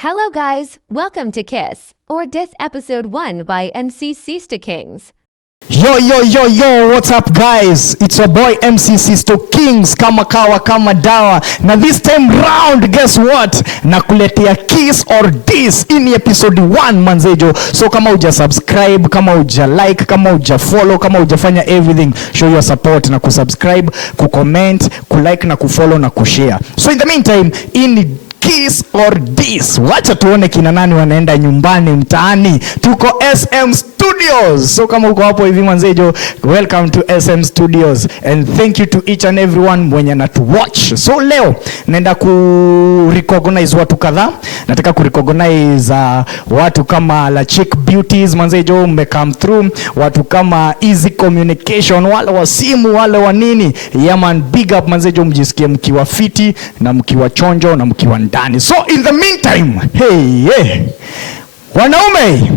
Hello guys, welcome to Kiss, or Dis Episode 1 by MC Sister Kings. Yo, what's up guys? It's your boy MC Sisto Kings, kama kawa kama dawa. Na this time round, guess what? Nakuletea Kiss or Dis in episode 1 manzejo. So kama uja subscribe, kama uja like, kama uja follow, kama uja fanya everything, show your support na kusubscribe, kucomment, kulike na kufollow na kushare. So in the meantime, in Kiss or Dis, wacha tuone kina nani wanaenda nyumbani mtaani. Tuko SM Studios. So kama uko hapo hivi manzejo, welcome to SM Studios and thank you to each and everyone mwenye watch. So leo naenda recognize watu kadhaa. Nataka recognize watu kama La Chick Beauties manzejo, come through. Watu kama Easy Communication, wale wa simu, wale wa nini. Yeah man, big up manzejo, mjisikie mkiwa fiti na mkiwa chonjo na mkiwa ndani. So in the meantime, hey. Wanaume!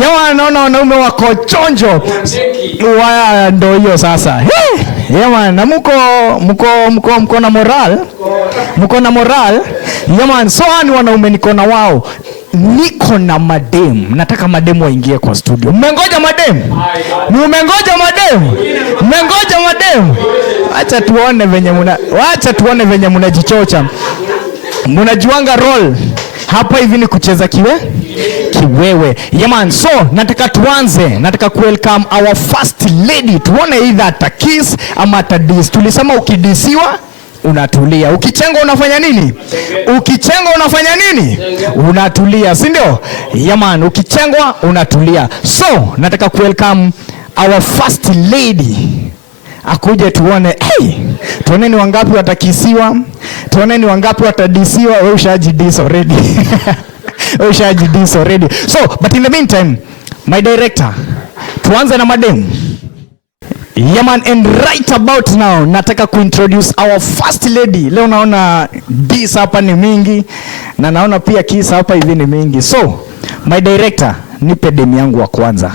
Yawa naona wanaume wako chonjo. Ndo hiyo sasa. Yawa na mko na moral. Mko na moral. Yawa so ni wanaume niko na wao. Niko na madem. Nataka madem waingie kwa studio. Mmengoja madem? Mmengoja madem? Acha tuone venye mnajichocha. Munajuanga roll hapa hivi ni kucheza kiwewe. Yeah man, so nataka tuanze. Nataka welcome our first lady. Tuone either atakiss ama atadis. Tulisema ukidisiwa unatulia. Ukichenga unafanya nini? Unatulia, si ndio? Yeah man, ukichengwa unatulia. So nataka welcome our first lady. Akuje tuone, tuone ni wangapi watakisiwa, tuone ni wangapi watadisiwa. Wewe ushajidis already. So, but in the meantime, my director, tuanze na madem. Yeah man, and right about now, nataka kuintroduce our first lady. Leo naona dis hapa ni mingi, na naona pia kiss hapa hivi ni mingi. So, my director, nipe demu yangu wa kwanza.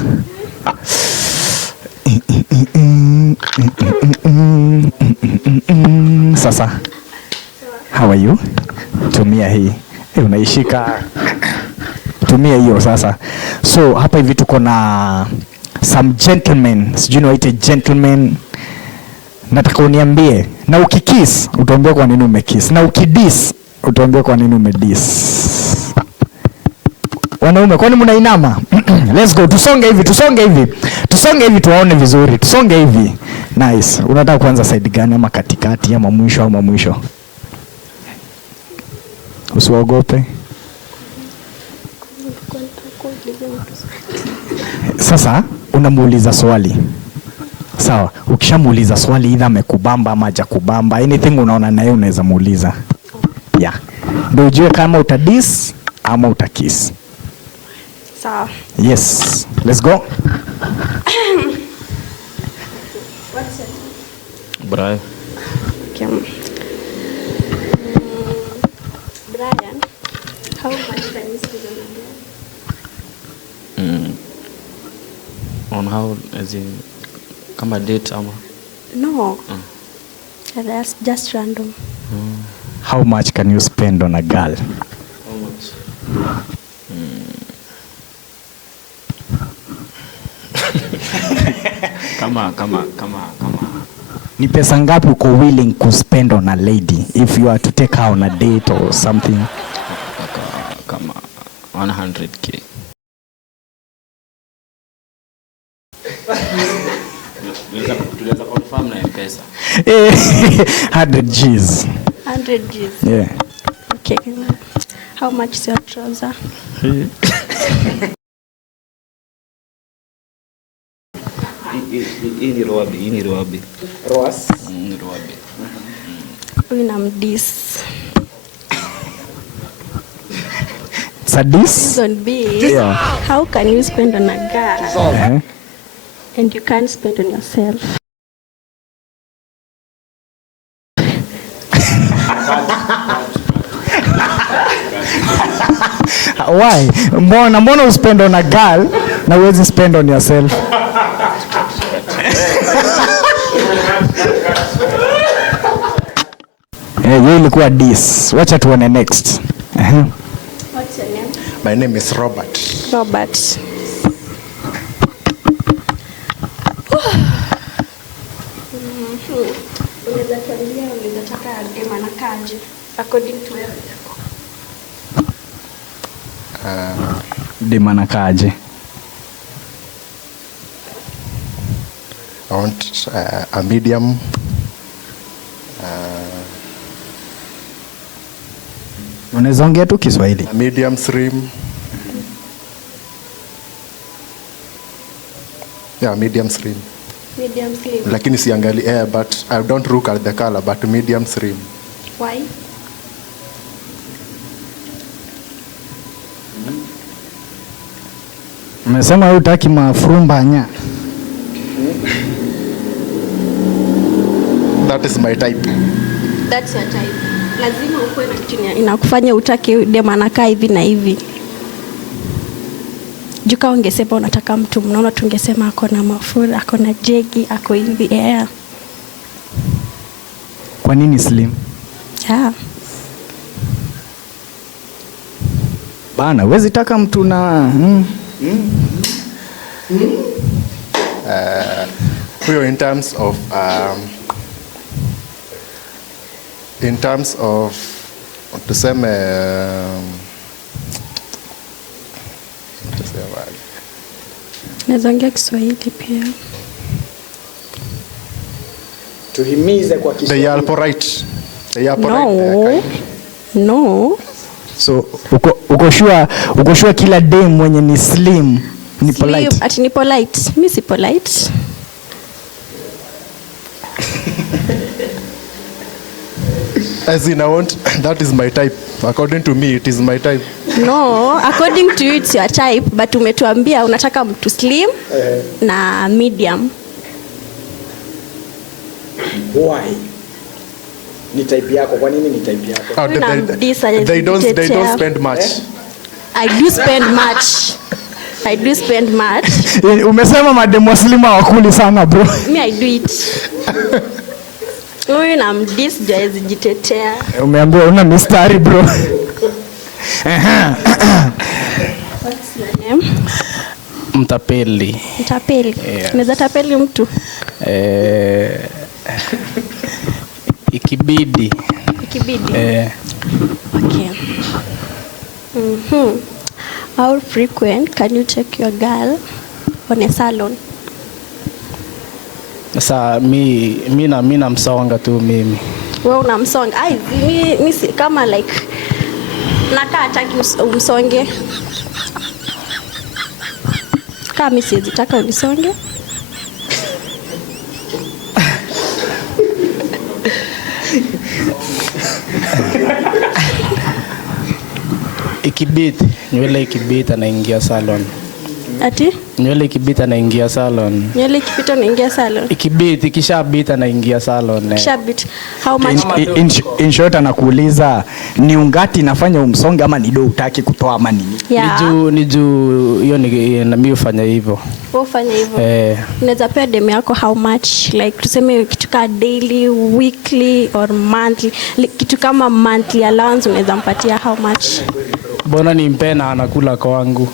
Sasa, how are you? Tumia hii. Unaishika. Tumia hiyo sasa. So, hapa hivi tuko na some gentlemen. Sijui niwaite gentlemen. Nataka uniambie. Na ukikiss, utaambia kwa nini umekiss. Na ukidis, utaambia kwa nini umedis. Wanaume, kwani mnainama? Let's go. Tusonge hivi tuwaone vizuri. Tusonge hivi. Nice. Unataka kuanza side gani, ama katikati ama mwisho? Usiwaogope. Sasa unamuuliza swali. Sawa. Ukishamuuliza swali either amekubamba ama hajakubamba, anything unaona naye unaweza muuliza. Yeah. Ndio ujue kama utadis ama utakiss. Sawa. Yes. Let's go. What's it? Brian. Okay. Brian, how much time is it On how, as in, kama date ama? No. That's just random. How much can you spend on a girl? How much? Kama. Ni pesa ngapi uko willing to spend on a lady if you are to take her on a date or something? Kama 100k. Tuliweza confirm na M-Pesa. 100 G's. 100 G's. Yeah. Okay. How much is your trouser? Hii ni Roabi. Roas? Ni Roabi. Unamdis. It's a dis? On B. Yeah. How can you spend on a girl and you can't spend on yourself? Why? Mbona uspend on a girl na uwezi spend on yourself? Hiyo ilikuwa this. Wacha tuone next. What's your name? My name is Robert. Robert. Unaweza tuambia unataka dema na kaje according to wewe? Dema na kaje. I want a medium. Unaweza ongea tu Kiswahili. A medium slim. Yeah, medium slim. Medium slim. Lakini siangali but I don't look at the color, but medium slim. Why? Umesema wewe hutaki mafurumbanya. That is my type. That's your type. Lazima ukuwe na kitu inakufanya utake dema anakaa hivi na hivi. Juka ungesema unataka mtu mnaona tungesema ako na mafura, ako na jegi, ako hivi Kwa nini slim? Yeah. Bana, wezi taka mtu na Huyo in terms of tuseme Naweza ongea Kiswahili pia. tuhimize kwa they Kiswahili. are polite. They are polite. No. No. So uko sure kila dem mwenye ni slim ni polite? Slim, ati ni polite. Mimi si polite. As in I want, that is my type. According to me, it is my type. No, according to you it's your type, but umetuambia unataka mtu slim na medium. Why? Ni type yako. Kwa nini ni type yako? Oh, they don't spend much. I do spend much. I do spend much. Umesema madem waslima wakuli sana bro. Me I do it. Huyu na mdis jaizi jitetea. Umeambiwa una mistari bro. What's your name? Mtapeli. Mtapeli. Yeah. Unaweza tapeli mtu? Ikibidi. Ikibidi. Okay. How frequent can you take your girl on a salon? Sasa mi namsonga tu mimi. Wewe unamsonga? Ai, mimi kama like nakaa hataki umsonge. Kama mimi siwezi taka unisonge. Ikibidi, nywele ikibidi anaingia salon. Ati? Nywele ikibidi anaingia salon. Nywele ikipita unaingia salon? Ikibidi, kishabidi anaingia salon. Kishabidi. How much? In short anakuuliza ni ungati inafanya umsonge ama ni do utaki kutoa ama nini? Yeah. Ni juu hiyo ni na mimi hufanya hivyo. Wewe ufanya hivyo? Unaweza pea demu yako how much? Like tuseme kitu kama daily, weekly or monthly. Like, kitu kama monthly allowance unaweza mpatia how much? Mbona nimpe na anakula kwangu?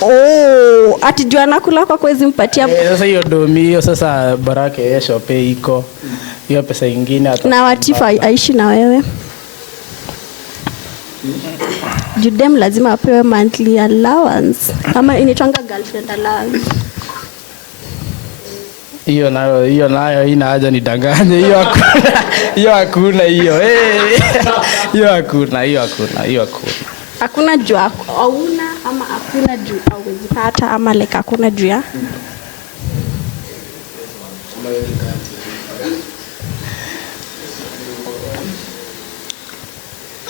Oh, ati jua anakula kwa kwezi mpatia. Sasa hiyo domi hiyo sasa baraka ya shope iko. Hiyo pesa nyingine hata. Na watifa aishi na wewe. Judem lazima apewe monthly allowance. Ama initwanga girlfriend allowance. Hiyo nayo ina haja nidanganye. Hiyo hakuna hiyo. Hiyo hakuna. Hakuna juu hauna ama hakuna juu hauwezi pata ama like hakuna juu ya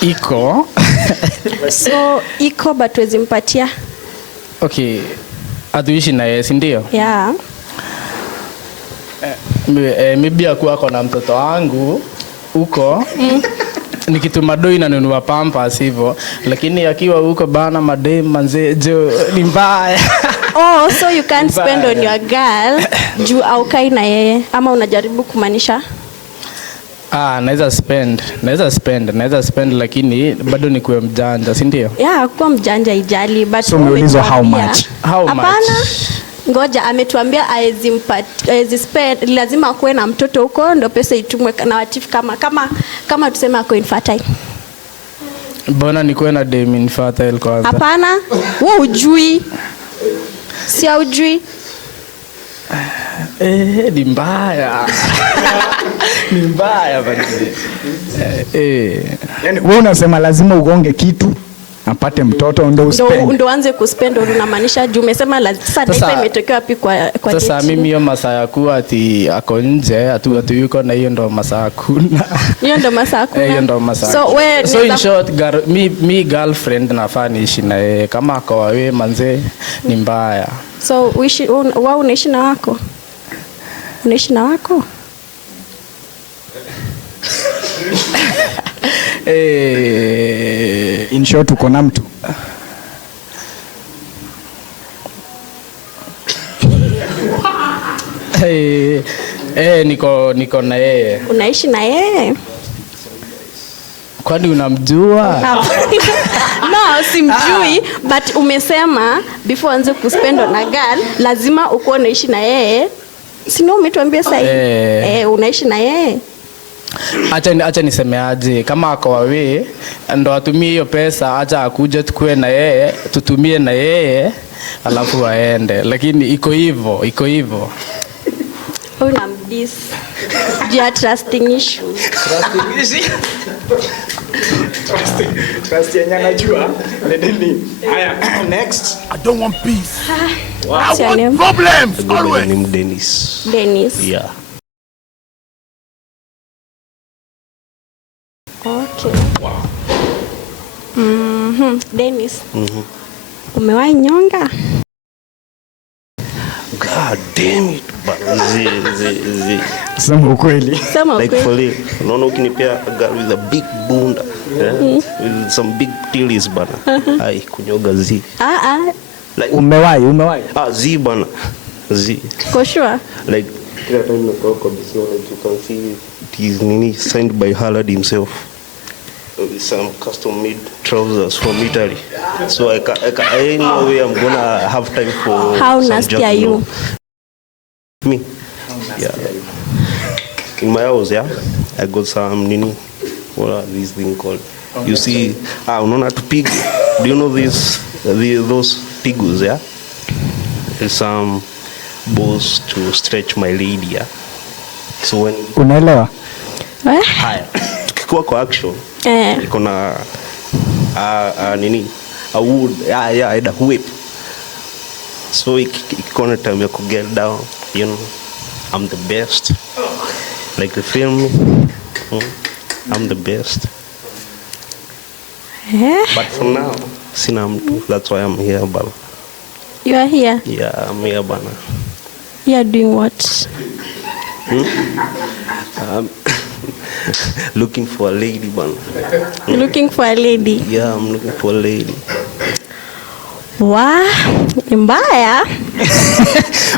iko. So iko but wezi mpatia. Okay. Atuishi na yeye, si ndio? Yeah. Maybe akuwa na mtoto wangu huko. Nikituma doi na nunua pampers hivyo, lakini akiwa huko bana madem manze jo ni mbaya. Oh, so you can't spend on your girl juu aukai na yeye ama unajaribu kumaanisha? Naweza spend lakini bado ni kuwe mjanja, si ndio? Yeah, kuwa mjanja ijali but so umeulizwa how much? Hapana. Ngoja ametuambia aezi spend, lazima kuwe na mtoto huko ndio pesa itumwe na watifu kama tuseme ako infertile. Mbona nikuwe na dem infertile kwanza? Hapana, wewe hujui. Si hujui. Ni mbaya. Ni mbaya basi. Yani wewe unasema lazima ugonge kitu apate mtoto ndo uspend. Ndo anze kuspend unamaanisha juu umesema sasa data imetokea wapi kwa sasa mimi hiyo masaa ya kuwa ati ako nje atu yuko na hiyo ndo masaa kuna. Hiyo ndo masaa kuna. Hiyo ndo masaa. So in short me girlfriend nafaa niishi na yeye kama ako wewe manze ni mbaya. So wao unaishi na wako? Unaishi na wako? In short uko na mtu. Niko na yeye. Unaishi na yeye? Kwani unamjua? No, simjui, but umesema before anze kuspend on a girl lazima uko unaishi na yeye. Sino umetuambia sasa unaishi na yeye? Acha nisemeaje, kama ako wawe ndo atumie hiyo pesa, acha akuje tukue na yeye, tutumie na yeye alafu aende, lakini iko hivyo. Una mdis. Dia trusting issue. Trust yenye anajua. Nendeni. Haya, next. I don't want peace. What's your name? Problems always. My name Dennis. Dennis. Yeah. Okay. Dennis. Umewahi nyonga? God damn it. But Sema ukweli. like for real. Unaona ukinipea a girl with a big bunda, with some big titties bana. Ai kunyoga zi. Like Umewahi. zi bana. Zi. For sure. Like kila time nakoka bisio like you can see it is nini signed by Halad himself. With some custom made trousers from Italy. So I no way I'm gonna have time for. How nasty are you? Me? Yeah. In my house, yeah, I got some nini. What are these things called? You see, unaona to pig. Do you know those pigus, yeah? There's some balls to stretch my lady, yeah. So when unaelewa? haya tukikuwa kwa action iko na nini a wood a whip, so iko na time ya ku get down, you know. I'm the best, like the film. I'm the best, but for now sina mtu. That's why I'm here bana. You are here? Yeah, I'm here bana. You are doing what? Looking for a lady bana. Looking for a lady? Yeah, I'm looking for a lady. Wow, mbaya.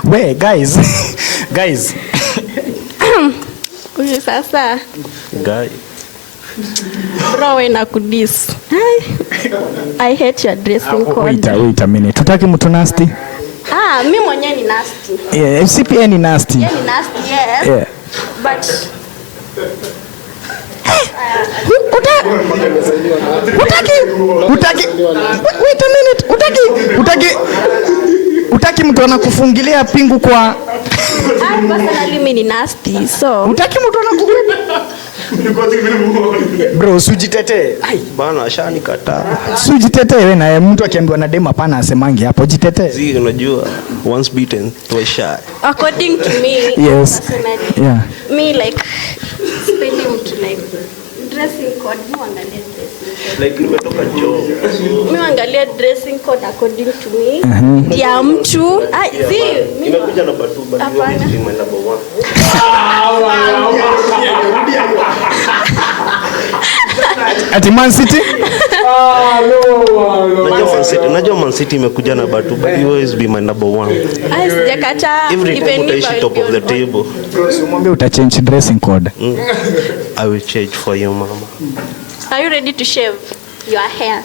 We guys. Huyu sasa. Guy. Bro, we na kudis. I hate your dressing code. Wait a minute. Tutaki mtu nasty? Mimi mwenyewe ni nasty. Yeah, CPN ni nasty. Yeah, ni nasty, yes. Yeah. But Wait a minute. Utaki mtu anakufungilia pingu kwa personally mimi ni nasty, so utaki mtu anakufungilia. Bro, sujitetee. Bana ashanikataa. Sujitetee wewe, na mtu akiambiwa na dema hapana asemangi hapo, jitetee. Zi unajua once beaten twice shy. According to me, yes. Personally, yeah. Me like spending to like dressing code, muangalia dressing code. Like nimetoka job. Muangalia dressing code according to me. Ya mtu, zi Nimekuja namba 2 but you are my number 1. At Man City? Najua Man City imekuja na batu, but you always be my number one. Sijakata. Every time utaishi top of the table. Mwambie utachange dressing code. I will change for you, mama. Are you ready to shave your hair?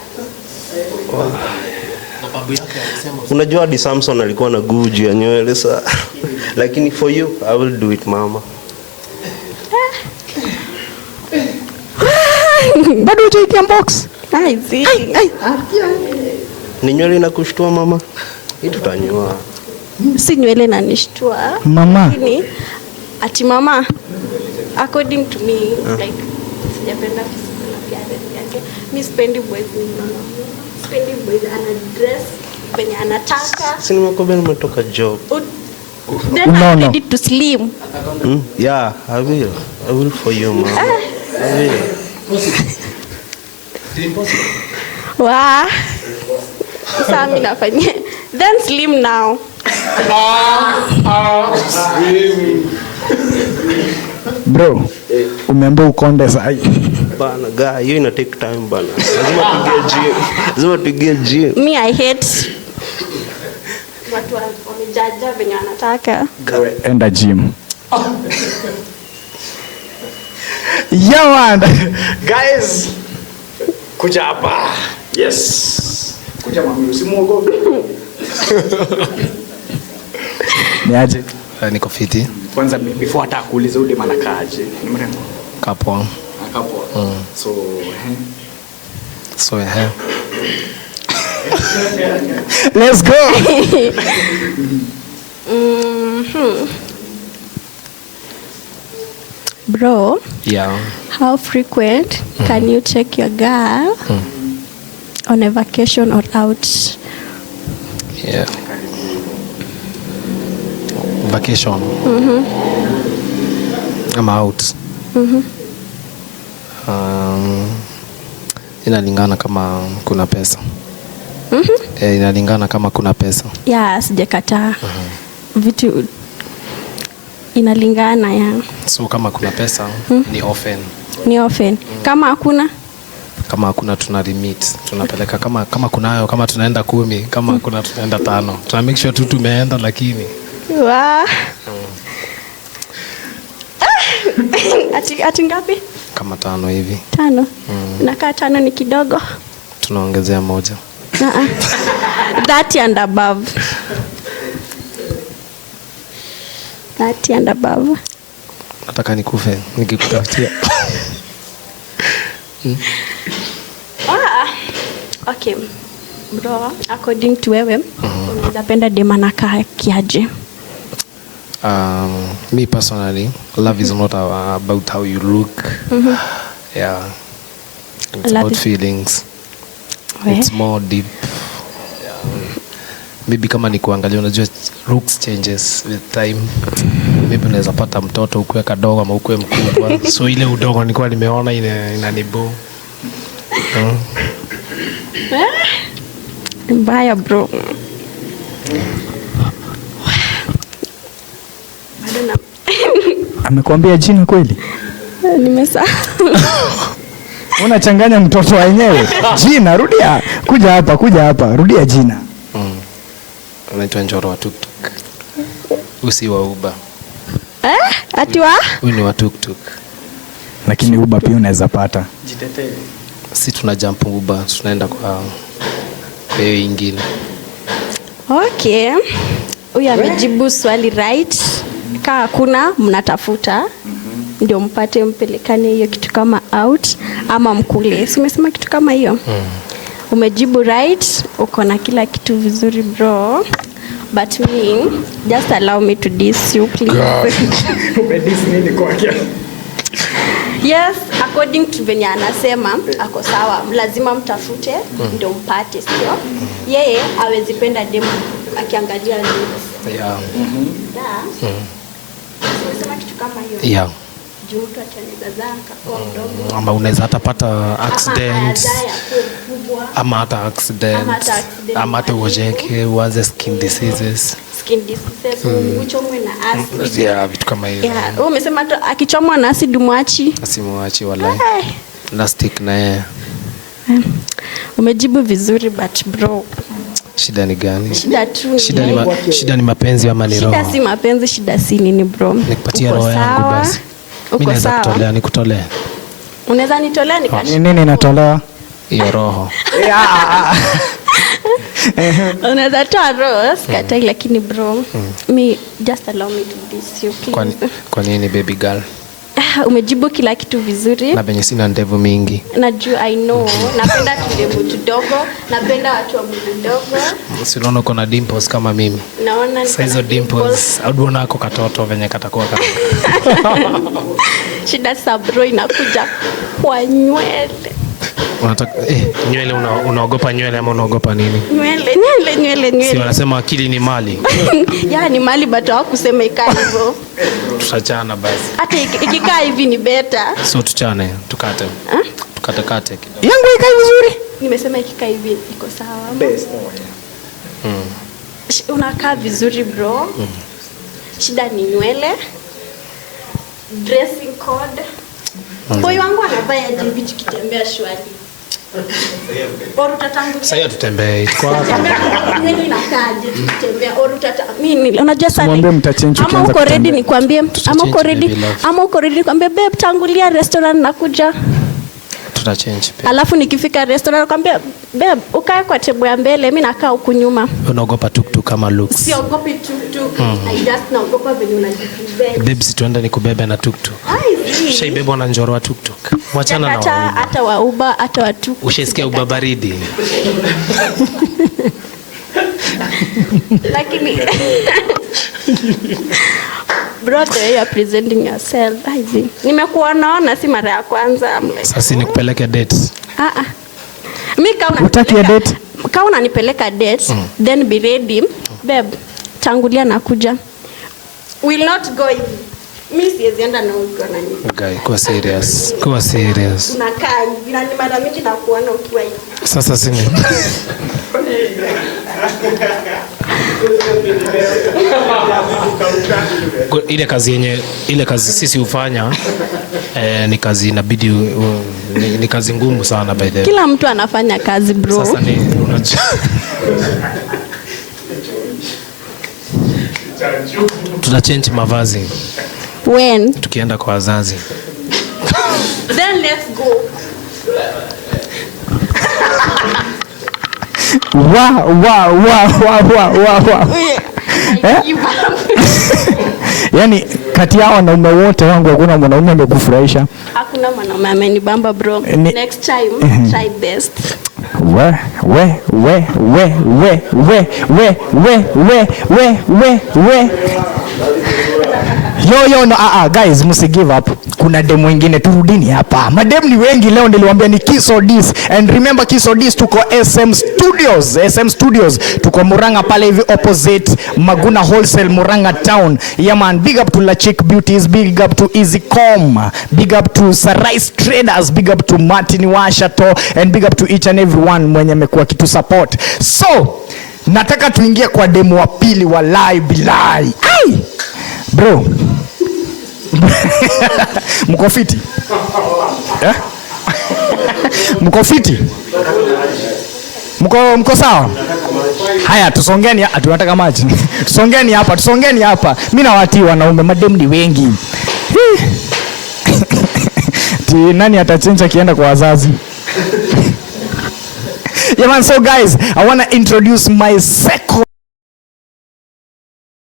Unajua hadi Samson alikuwa na guju ya nywele saa. Lakini for you, I will do it, mama. Bado hujaitia box? Nice. Ni nywele inakushtua mama? Hii tutanyoa. Si nywele na nishtua. Mama. Lakini ati mama, according to me, like sijapenda physical appearance yake. Mimi sipendi boys ni mama. Sipendi boys ana dress penye anataka. Si nimekuambia nimetoka job. Then I'm ready to slim. Yeah, I will. I will for you, mama. I will. Wow. Sasa mimi nafanya. Then slim now. Bro, umeambia ukonde sahi. Bana, guy, hiyo ina take time bana. Lazima tupige gym. Me I hate watu wamejaja venye wanataka. Enda gym. Yeah man. Guys, kuja hapa. Yes. Kuja mami, usimuogope. Niaje? Niko fiti. Kwanza before hata kuuliza ule manakaaje. Ni mrembo. Kapo. Akapo. So yeah. Let's go. Bro, Yeah. how frequent can you take your girl on a vacation or out? Yeah. Vacation. I'm out. Inalingana kama kuna pesa. Inalingana kama kuna pesa. Yeah, sijakataa. Vitu inalingana ya. So kama kuna pesa ni often. Ni often. Kama hakuna Tuna limit. Tunapeleka kama kunayo, kama tunaenda 10, kama kuna tunaenda 5. Tuna make sure tu tumeenda lakini. Wa. Ati ngapi? Kama 5 hivi. 5. Nakaa 5 ni kidogo. Tunaongezea 1. 30 and above. 30 and above. Nataka nikufe nikikutafutia. Okay. Bro, according to wewe, unapenda dema nakaa kiaje? Me personally, love is not about how you look. Yeah. It's Love about is- feelings. We? It's more deep. Yeah. Maybe kama ni kuangalia, unajua looks changes with time. Maybe unaweza pata mtoto ukue kadogo ama ukue mkubwa. So ile udogo nilikuwa nimeona inanibo. Mbaya bro. Amekwambia jina kweli? Nimesahau. Unachanganya mtoto wenyewe. Jina, rudia. Kuja hapa. Rudia jina. Anaitwa Njoro wa tuktuk. Usi wa Uber. Ati wa? Huyu ni wa tuktuk. Lakini Uber pia unaweza pata. Si tuna jump Uber, tunaenda kwa hiyo ingine. Okay. Huyu amejibu swali right. Kama hakuna mnatafuta ndio mpate mpelekane hiyo kitu kama out ama mkule. Si umesema kitu kama hiyo? Umejibu right, uko na kila kitu vizuri bro. But me, just allow me to diss you please. Yes, according to venye anasema ako sawa, lazima mtafute ndio mpate, sio? Yeye hawezi penda demu akiangalia looks. Yeah. Unasema kitu kama hiyo. Yeah. Juu mtu atanaweza zaa akakuwa mdogo. Ama unaweza hata pata accident. Ama hata accident. Ama hata uojeke, uanze skin diseases. Skin diseases, uchomwe na acid. Yeah, vitu kama hiyo. Yeah, wewe umesema tu akichomwa na acid mwachi. Asimuachi wallahi. Na stick na yeye. Umejibu vizuri but bro. Shida ni gani? Shida tu. Shida ni mapenzi ama ni roho? Shida si mapenzi, shida si nini bro? Nikupatie roho yangu basi. Mimi naweza kutolea, nikutolee. Unaweza nitolea nikashi. Nini natolewa? Hiyo roho. Unaweza toa roho, sikatai lakini bro. Me just allow me to diss you please. Kwa nini baby girl? Umejibu kila kitu vizuri. Na benye sina ndevu mingi. Najua, I know. Napenda kidevu kidogo, napenda watu wa mwili ndogo. Si unaona uko na dimples kama mimi. Naona sasa hizo dimples, au unaona ako katoto venye katakuwa kama. Shida sa bro inakuja kwa nywele. Unataka nywele, unaogopa nywele ama unaogopa nini? Nywele. Si wanasema akili ni mali. Ya ni mali but hawakusema ikaa hivyo. Tutachana basi. Hata ikikaa hivi ni better. So tuchane, tukate. Tukate kidogo. Yangu ikai vizuri. Nimesema ikikaa hivi iko sawa. Best. Unakaa vizuri bro. Shida ni nywele. Dressing code. Boy wangu anavaa aje hivi tukitembea shwari. Sasa tutembee. Mimi nakaje tutembea mimi unajua sana. Mwambie mtachange ama uko ready nikwambie, ama uko ready nikwambie babe tangulia restaurant nakuja. Tutachange pia. Alafu nikifika restaurant nakwambia babe ukae kwa table ya mbele, mimi nakaa huku nyuma. Unaogopa tuktuk kama looks? Siogopi tuktuk. I just naogopa venye unajipresent. Babe situenda nikubebe na tuktuk. Shaibeba na njoro wa tuktuk. Wachana na wao. Hata wa Uber, hata wa tuktuk. Ushasikia Uber baridi? Lakini brother, you are presenting yourself. Nimekuwa naona si mara ya kwanza. Sasa nikupeleke date. Mimi kama unanipeleka date, then be ready. Babe, tangulia nakuja. Will not go hivi. Mimi siwezi enda na uko na nini. Okay, kuwa serious. Kuwa serious. Unakaa hivi na mara mingi na kuona ukiwa hivi. Sasa sini. Ile kazi sisi hufanya ni kazi inabidi ni kazi ngumu sana by the way. Kila mtu anafanya kazi bro. Sasa ni unajua. Tutachange mavazi. When? Tukienda kwa wazazi. Then let's go. Yaani kati ya wanaume wote wangu hakuna mwanaume amekufurahisha? Hakuna mwanaume amenibamba bro. Next time try best. We Yo no guys, msi give up. Kuna demo wengine turudini hapa. Madem ni wengi leo, niliwaambia ni Kiss or Dis. And remember Kiss or Dis tuko SM Studios. Tuko Muranga pale hivi opposite Maguna Wholesale Muranga Town. Yeah man, big up to La Chick Beauties, big up to Easycom, big up to Sarais Traders, big up to Martin Washato, and big up to each and everyone mwenye amekuwa kitu support. So, nataka tuingie kwa demo wa pili walai bilai. Ai! Bro. Mko fiti? Mko fiti? Mko sawa? Haya tusongeni, tunataka maji. Tusongeni hapa. Mimi nawatii wanaume, madem ni wengi. Nani atachenja kienda kwa wazazi? Yeah man, so guys, I want to introduce my second